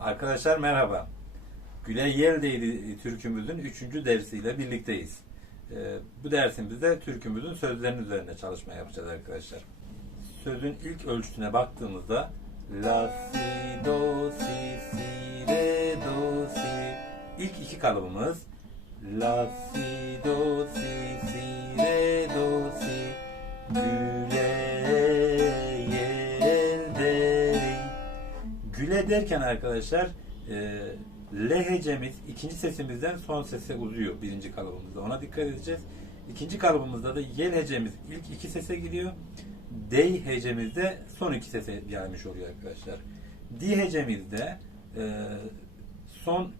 Arkadaşlar merhaba. Güle Yel Değdi türkümüzün 3. dersiyle birlikteyiz. Ee, bu dersimizde türkümüzün sözlerinin üzerine çalışma yapacağız arkadaşlar. Sözün ilk ölçüsüne baktığımızda La, si, do, si, si, re, do, si. İlk iki kalıbımız La, si, do, derken arkadaşlar e, L hecemiz ikinci sesimizden son sese uzuyor birinci kalıbımızda. Ona dikkat edeceğiz. İkinci kalıbımızda da yel hecemiz ilk iki sese gidiyor. Dey hecemizde son iki sese gelmiş oluyor arkadaşlar. Di hecemizde e, son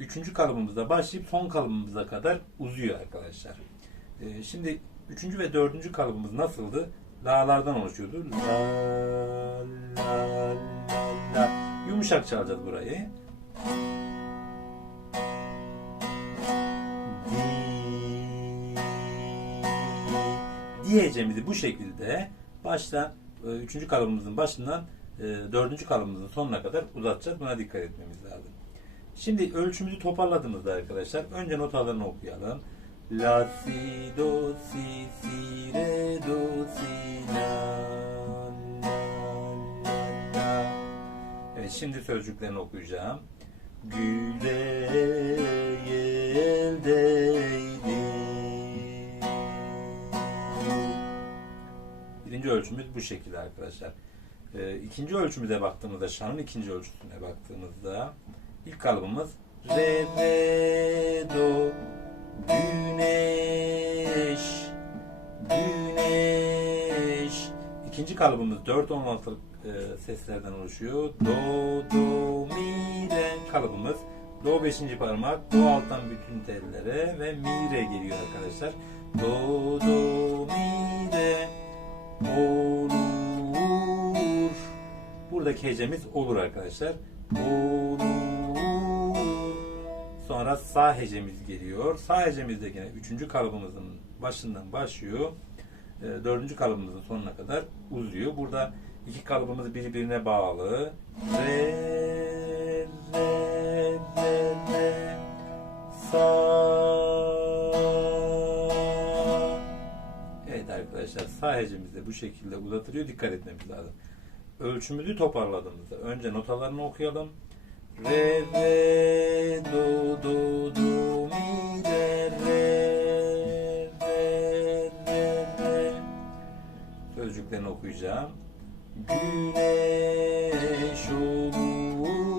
üçüncü kalıbımızda başlayıp son kalıbımıza kadar uzuyor arkadaşlar. E, şimdi üçüncü ve dördüncü kalıbımız nasıldı? La'lardan oluşuyordu. La, la, la, la. Yumuşak çalacağız burayı. Di. Di hecemizi bu şekilde baştan e, üçüncü kalıbımızın başından e, dördüncü kalıbımızın sonuna kadar uzatacağız. Buna dikkat etmemiz lazım. Şimdi ölçümüzü toparladığımızda arkadaşlar önce notalarını okuyalım. La si do şimdi sözcüklerini okuyacağım. Güle yel değdi. Birinci ölçümüz bu şekilde arkadaşlar. Ee, ikinci ölçümüze baktığımızda, şanın ikinci ölçüsüne baktığımızda ilk kalıbımız re re do güneş güneş İkinci kalıbımız 4 16 e, seslerden oluşuyor. Do do mi re kalıbımız do 5. parmak, do alttan bütün tellere ve mi re geliyor arkadaşlar. Do do mi re olur. Buradaki hecemiz olur arkadaşlar. Olur. Sonra sağ hecemiz geliyor. Sağ hecemiz de yine üçüncü kalıbımızın başından başlıyor. E, dördüncü kalıbımızın sonuna kadar uzuyor. Burada iki kalıbımız birbirine bağlı. Re, re, re, re, sa. Evet arkadaşlar sağ hecemiz de bu şekilde uzatılıyor. Dikkat etmemiz lazım. Ölçümüzü toparladığımızda önce notalarını okuyalım. Re, re, do, do, do, mi, re, re, re, re, re. Sözcüklerini okuyacağım. Güneş olursa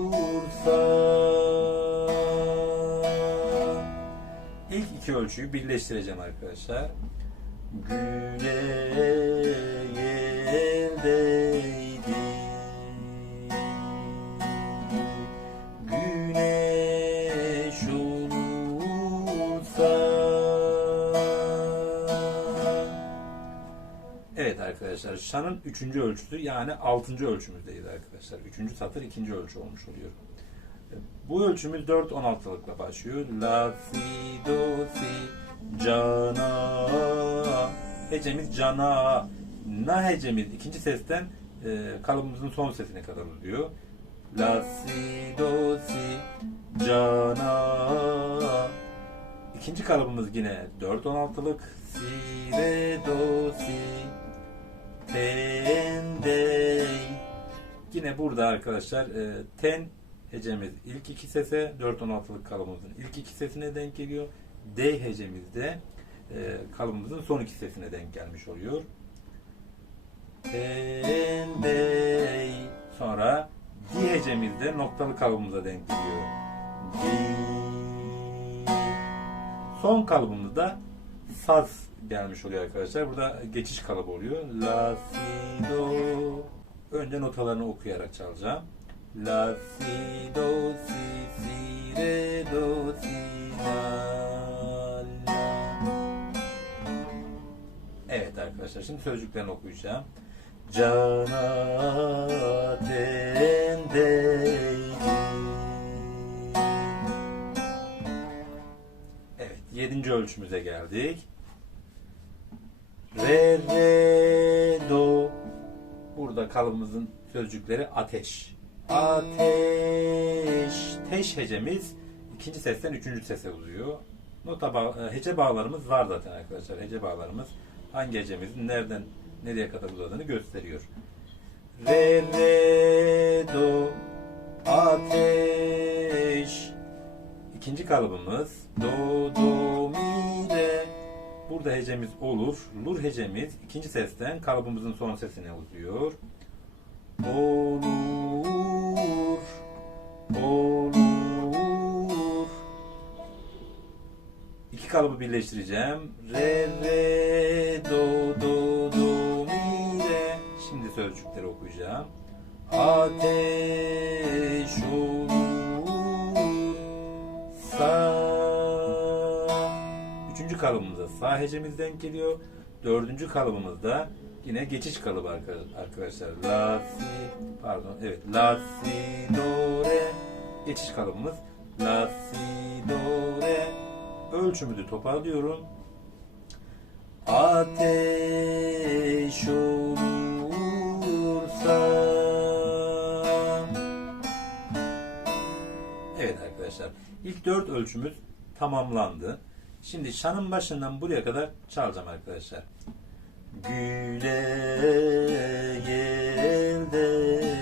İlk iki ölçüyü birleştireceğim arkadaşlar. Güne yeldeydi. Evet arkadaşlar şanın üçüncü ölçüsü yani altıncı ölçümüzdeyiz arkadaşlar. Üçüncü satır ikinci ölçü olmuş oluyor. Bu ölçümüz 4-16'lıkla başlıyor. La, si, do, si, cana. Hecemiz cana. Na hecemiz ikinci sesten e, kalıbımızın son sesine kadar uzuyor. La, si, do, si, cana. İkinci kalıbımız yine 4-16'lık. Si, re, do, si, ten, dey. Yine burada arkadaşlar e, ten hecemiz ilk iki sese 4-16'lık kalıbımızın ilk iki sesine denk geliyor. D hecemiz de e, kalıbımızın son iki sesine denk gelmiş oluyor. Ten, dey. Sonra di hecemiz de noktalı kalıbımıza denk geliyor. Di. Son kalıbımızda saz gelmiş oluyor arkadaşlar. Burada geçiş kalıbı oluyor. La, si, do. Önce notalarını okuyarak çalacağım. La, si, do, si, si, re, do, si, la, la. Evet arkadaşlar şimdi sözcüklerini okuyacağım. Cana tendeydi. Yedinci ölçümüze geldik. Re, re, do. Burada kalıbımızın sözcükleri ateş. Ateş. peş hecemiz ikinci sesten üçüncü sese uzuyor. Nota bağ- e, hece bağlarımız var zaten arkadaşlar. Hece bağlarımız hangi hecemizin nereden nereye kadar uzadığını gösteriyor. Re, re, do, ateş. İkinci kalıbımız do, do, mi, re. Burada hecemiz olur. Lur hecemiz ikinci sesten kalıbımızın son sesine uzuyor. Olur, olur. İki kalıbı birleştireceğim. Re, re, do, do, do, mi, re. Şimdi sözcükleri okuyacağım. Ateş olur, kalıbımıza sağ hecemiz denk geliyor. Dördüncü kalıbımızda yine geçiş kalıbı arka- arkadaşlar. La, si, pardon, evet. La, si, do, re. Geçiş kalıbımız. La, si, do, re. Ölçümü de toparlıyorum. Ateş olursa Evet arkadaşlar. ilk dört ölçümüz tamamlandı. Şimdi şanın başından buraya kadar çalacağım arkadaşlar. Güle Güneş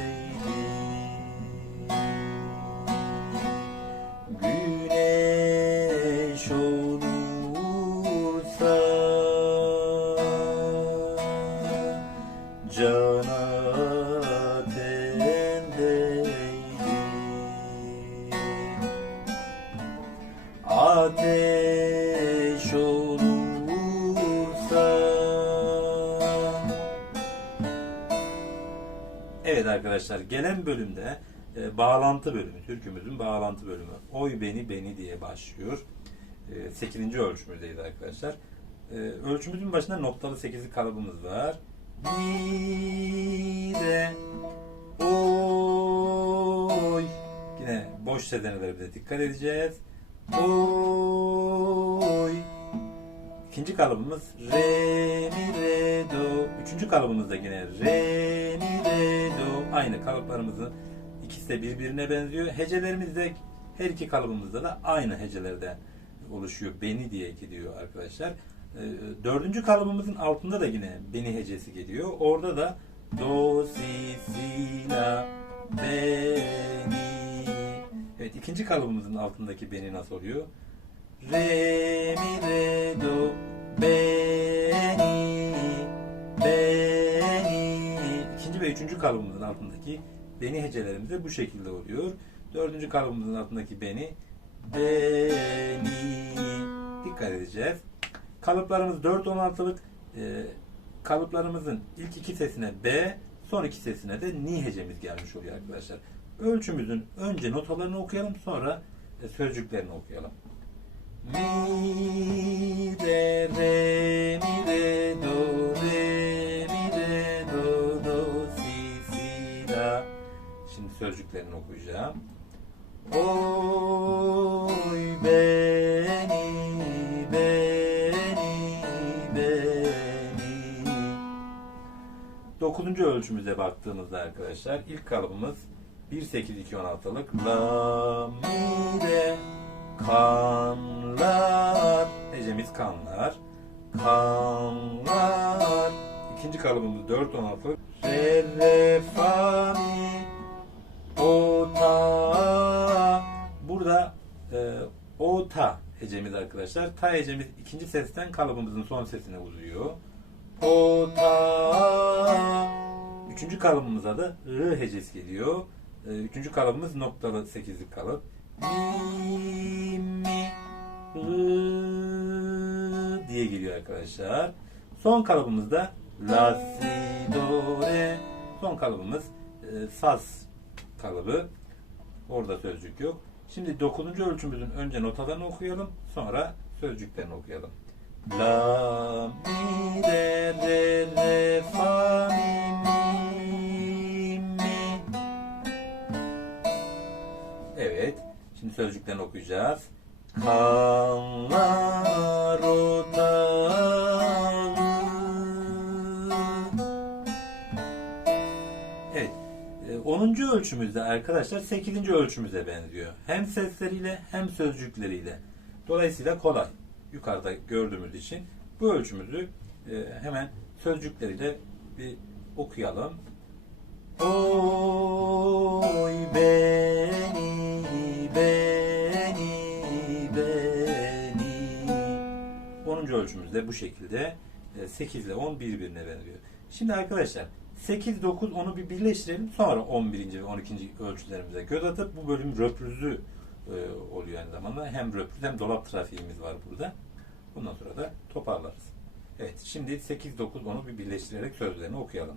arkadaşlar gelen bölümde e, bağlantı bölümü, türkümüzün bağlantı bölümü. Oy beni beni diye başlıyor. E, 8. ölçümüzdeydi arkadaşlar. E, ölçümüzün başında noktalı 8'lik kalıbımız var. Mi re oy Yine boş sedenelere de dikkat edeceğiz. Oy İkinci kalıbımız re mi re do. Üçüncü kalıbımız da yine re mi re. Aynı kalıplarımızın ikisi de birbirine benziyor. Hecelerimiz de her iki kalıbımızda da aynı hecelerden oluşuyor. Beni diye gidiyor arkadaşlar. Ee, dördüncü kalıbımızın altında da yine beni hecesi geliyor. Orada da do, si, si, la, beni. Evet ikinci kalıbımızın altındaki beni nasıl oluyor? Re mi re do beni üçüncü kalıbımızın altındaki beni hecelerimiz de bu şekilde oluyor. Dördüncü kalıbımızın altındaki beni beni dikkat edeceğiz. Kalıplarımız 4 16'lık e, kalıplarımızın ilk iki sesine B, son iki sesine de ni hecemiz gelmiş oluyor arkadaşlar. Ölçümüzün önce notalarını okuyalım sonra e, sözcüklerini okuyalım. Mi re re mi re do re sözcüklerini okuyacağım. Oy beni beni beni. Dokuzuncu ölçümüze baktığımızda arkadaşlar ilk kalıbımız 1 8 2 16'lık la mi re kanlar hecemiz kanlar kanlar ikinci kalıbımız 4 16 re re fa mi ta hecemiz arkadaşlar ta hecemiz ikinci sesten kalıbımızın son sesine uzuyor o ta üçüncü kalıbımıza da r hecesi geliyor e, üçüncü kalıbımız noktalı sekizlik kalıp mi mi ı diye geliyor arkadaşlar. Son kalıbımızda la si do re. Son kalıbımız e, saz kalıbı. Orada sözcük yok. Şimdi dokuzuncu ölçümüzün önce notalarını okuyalım. Sonra sözcüklerini okuyalım. La mi re re re fa mi mi mi Evet. Şimdi sözcüklerini okuyacağız. Kanlar otağı. Üçüncü ölçümüzde arkadaşlar sekizinci ölçümüze benziyor. Hem sesleriyle hem sözcükleriyle. Dolayısıyla kolay. Yukarıda gördüğümüz için bu ölçümüzü e, hemen sözcükleriyle bir okuyalım. Oy beni, beni, beni. 10. ölçümüzde bu şekilde e, 8 ile 10 birbirine benziyor. Şimdi arkadaşlar 8, 9, 10'u bir birleştirelim. Sonra 11. ve 12. ölçülerimize göz atıp bu bölüm röprüzü e, oluyor aynı zamanda. Hem röprüz hem dolap trafiğimiz var burada. Bundan sonra da toparlarız. Evet şimdi 8, 9, 10'u bir birleştirerek sözlerini okuyalım.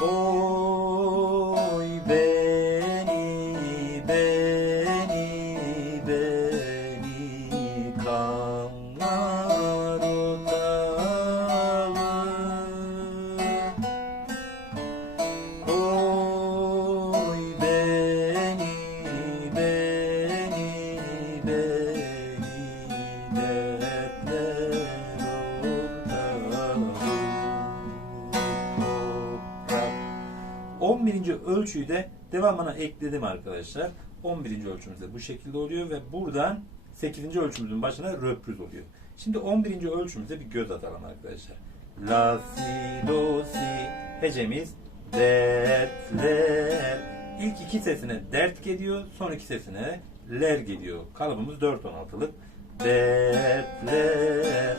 Oy beni, ölçüyü de devamına ekledim arkadaşlar. 11. ölçümüz de bu şekilde oluyor ve buradan 8. ölçümüzün başına röprüz oluyor. Şimdi 11. ölçümüze bir göz atalım arkadaşlar. La, si, do, si hecemiz dertler. İlk iki sesine dert geliyor, son iki sesine ler geliyor. Kalıbımız 4-16'lık. Dertler.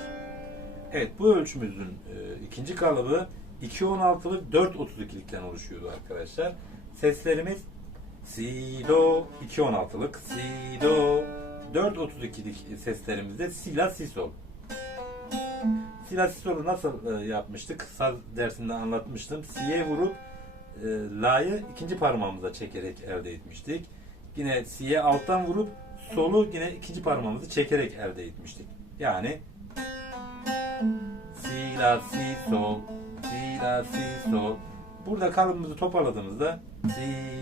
Evet bu ölçümüzün e, ikinci kalıbı 2.16'lık 4.32'likten oluşuyordu arkadaşlar. Seslerimiz si do 2.16'lık si do 4.32'lik seslerimizde si la si sol. Si la si sol'u nasıl e, yapmıştık? Saz dersinde anlatmıştım. Si'ye vurup e, la'yı ikinci parmağımıza çekerek elde etmiştik. Yine si'ye alttan vurup solu yine ikinci parmağımızı çekerek elde etmiştik. Yani si la si sol la si sol burada kalıbımızı toparladığımızda si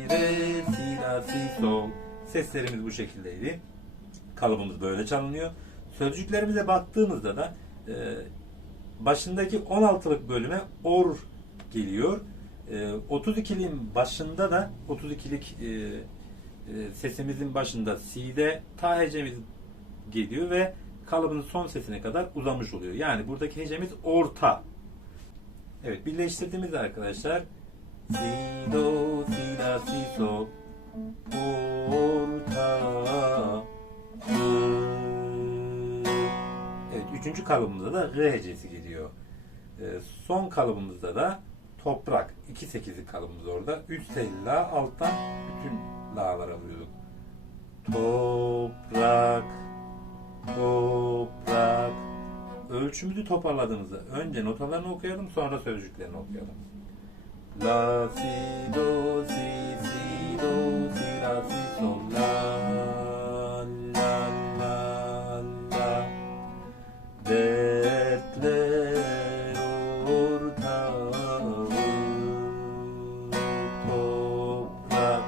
re si la si sol seslerimiz bu şekildeydi. Kalıbımız böyle çalınıyor. Sözcüklerimize baktığımızda da e, başındaki 16'lık bölüme or geliyor. E, 32'liğin başında da 32'lik e, e, sesimizin başında si'de ta hecemiz geliyor ve kalıbın son sesine kadar uzamış oluyor. Yani buradaki hecemiz orta. Evet birleştirdiğimizde arkadaşlar si do si la si sol orta ı. Evet üçüncü kalıbımızda da re hecesi geliyor. Ee, son kalıbımızda da toprak. 2-8'lik kalıbımız orada. Üst tel la alttan bütün la'lara vuruyorduk. Toprak toprak. Ölçümüzü toparladığımızda önce notalarını okuyalım sonra sözcüklerini okuyalım. La si do si si do si la si sol la la la la dertler ortağı toprak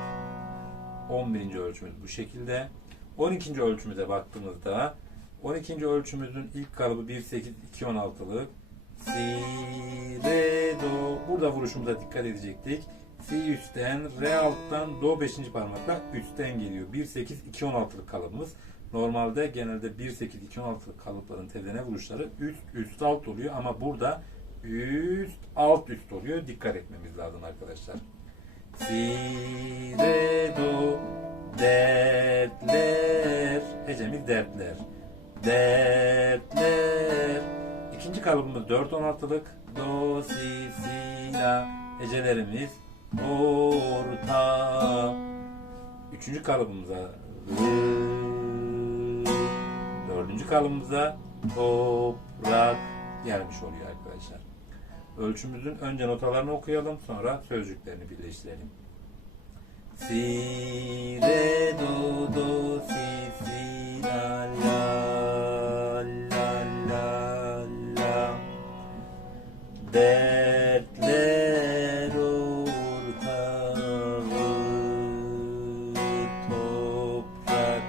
11. ölçümüz bu şekilde. 12. ölçümüze baktığımızda 12. ölçümüzün ilk kalıbı 1 8 2 16'lık. Si re do burada vuruşumuza dikkat edecektik. Si üstten, re alttan, do 5. parmakla üstten geliyor. 1 8 2 16'lık kalıbımız. Normalde genelde 1 8 2 16'lık kalıpların tezene vuruşları üst üst alt oluyor ama burada üst alt üst oluyor. Dikkat etmemiz lazım arkadaşlar. Si re do dertler hecemiz dertler dertler İkinci kalıbımız 4-16'lık do si si la hecelerimiz orta. Üçüncü kalıbımıza dördüncü kalıbımıza toprak gelmiş oluyor arkadaşlar. Ölçümüzün önce notalarını okuyalım sonra sözcüklerini birleştirelim. Si re do do si si la la Dertler ortağı toprak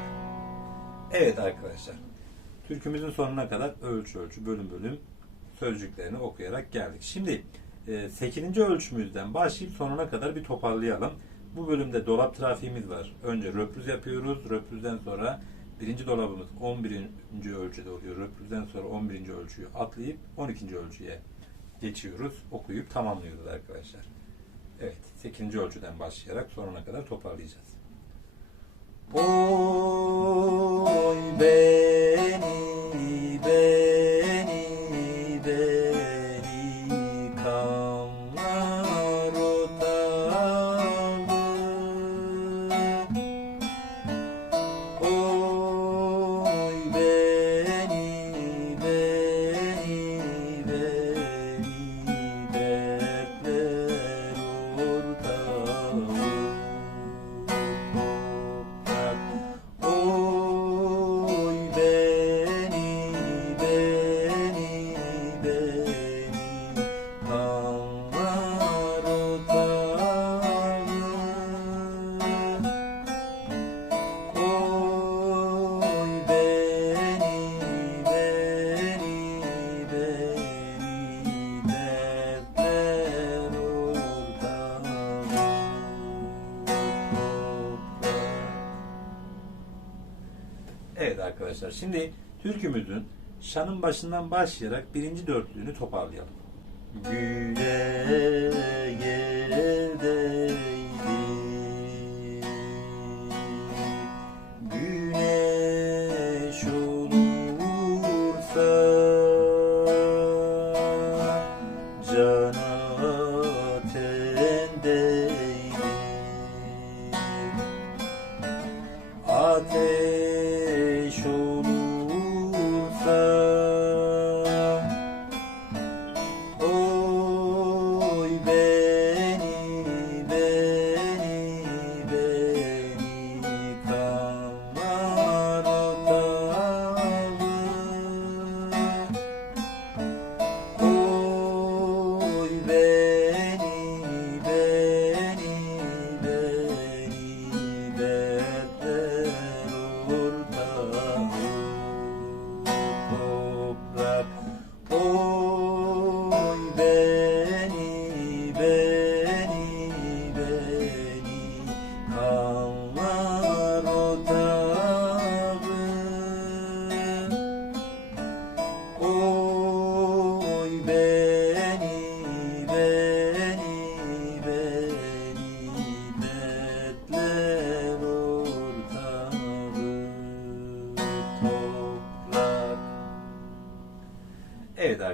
Evet arkadaşlar Türkümüzün sonuna kadar ölçü ölçü bölüm bölüm sözcüklerini okuyarak geldik. Şimdi 8. ölçümüzden başlayıp sonuna kadar bir toparlayalım. Bu bölümde dolap trafiğimiz var. Önce röprüz yapıyoruz. Röprüzden sonra birinci dolabımız 11. ölçüde oluyor. Röprüzden sonra 11. ölçüyü atlayıp 12. ölçüye geçiyoruz. Okuyup tamamlıyoruz arkadaşlar. Evet. 8. ölçüden başlayarak sonuna kadar toparlayacağız. Oy beni arkadaşlar şimdi türkümüzün şanın başından başlayarak birinci dörtlüğünü toparlayalım. Güle Güneş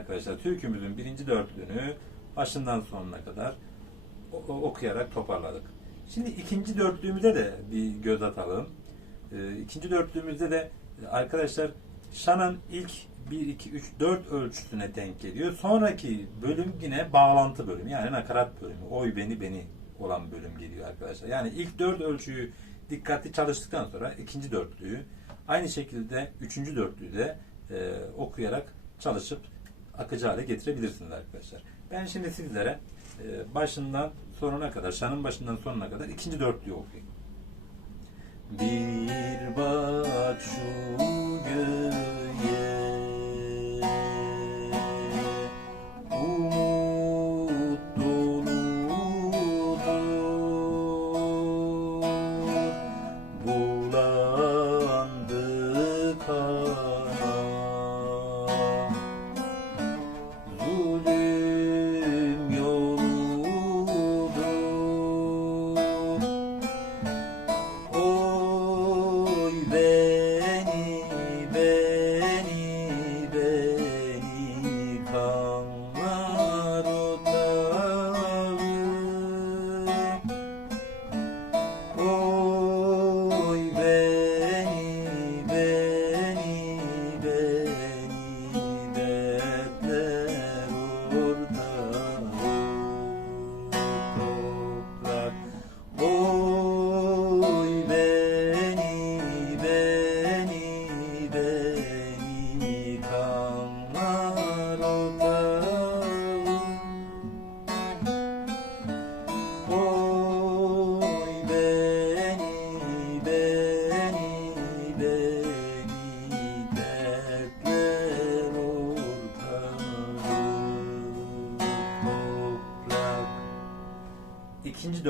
arkadaşlar türkümüzün birinci dörtlüğünü başından sonuna kadar okuyarak toparladık. Şimdi ikinci dörtlüğümüze de bir göz atalım. Ee, ikinci dörtlüğümüzde de e, arkadaşlar Şan'ın ilk 1, 2, 3, 4 ölçüsüne denk geliyor. Sonraki bölüm yine bağlantı bölümü yani nakarat bölümü. Oy beni beni olan bölüm geliyor arkadaşlar. Yani ilk 4 ölçüyü dikkatli çalıştıktan sonra ikinci dörtlüğü aynı şekilde üçüncü dörtlüğü de e, okuyarak çalışıp akıcı hale getirebilirsiniz arkadaşlar. Ben şimdi sizlere e, başından sonuna kadar, şanın başından sonuna kadar ikinci dörtlüğü okuyayım. Bir bak şu göğe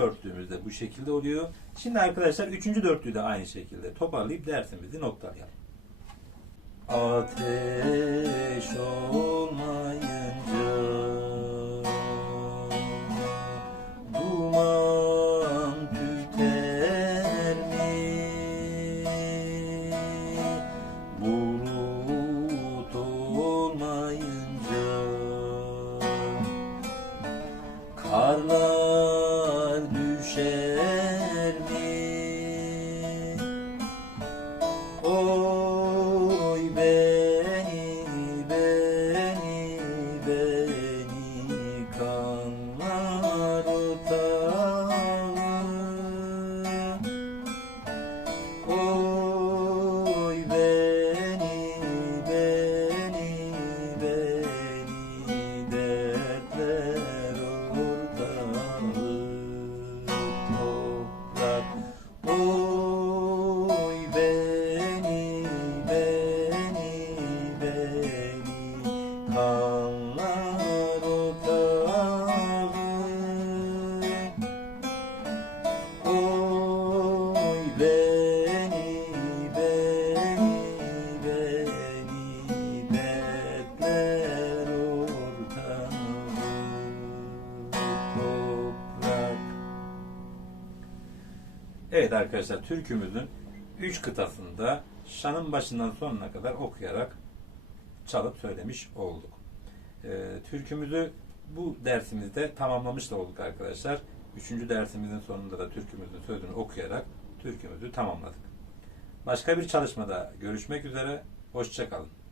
dörtlümüz de bu şekilde oluyor. Şimdi arkadaşlar üçüncü dörtlüyü de aynı şekilde toparlayıp dersimizi noktalayalım. Ateş olmayınca me. Arkadaşlar türkümüzün üç kıtasında şanın başından sonuna kadar okuyarak çalıp söylemiş olduk. Ee, türkümüzü bu dersimizde tamamlamış da olduk arkadaşlar. Üçüncü dersimizin sonunda da türkümüzün sözünü okuyarak türkümüzü tamamladık. Başka bir çalışmada görüşmek üzere. Hoşçakalın.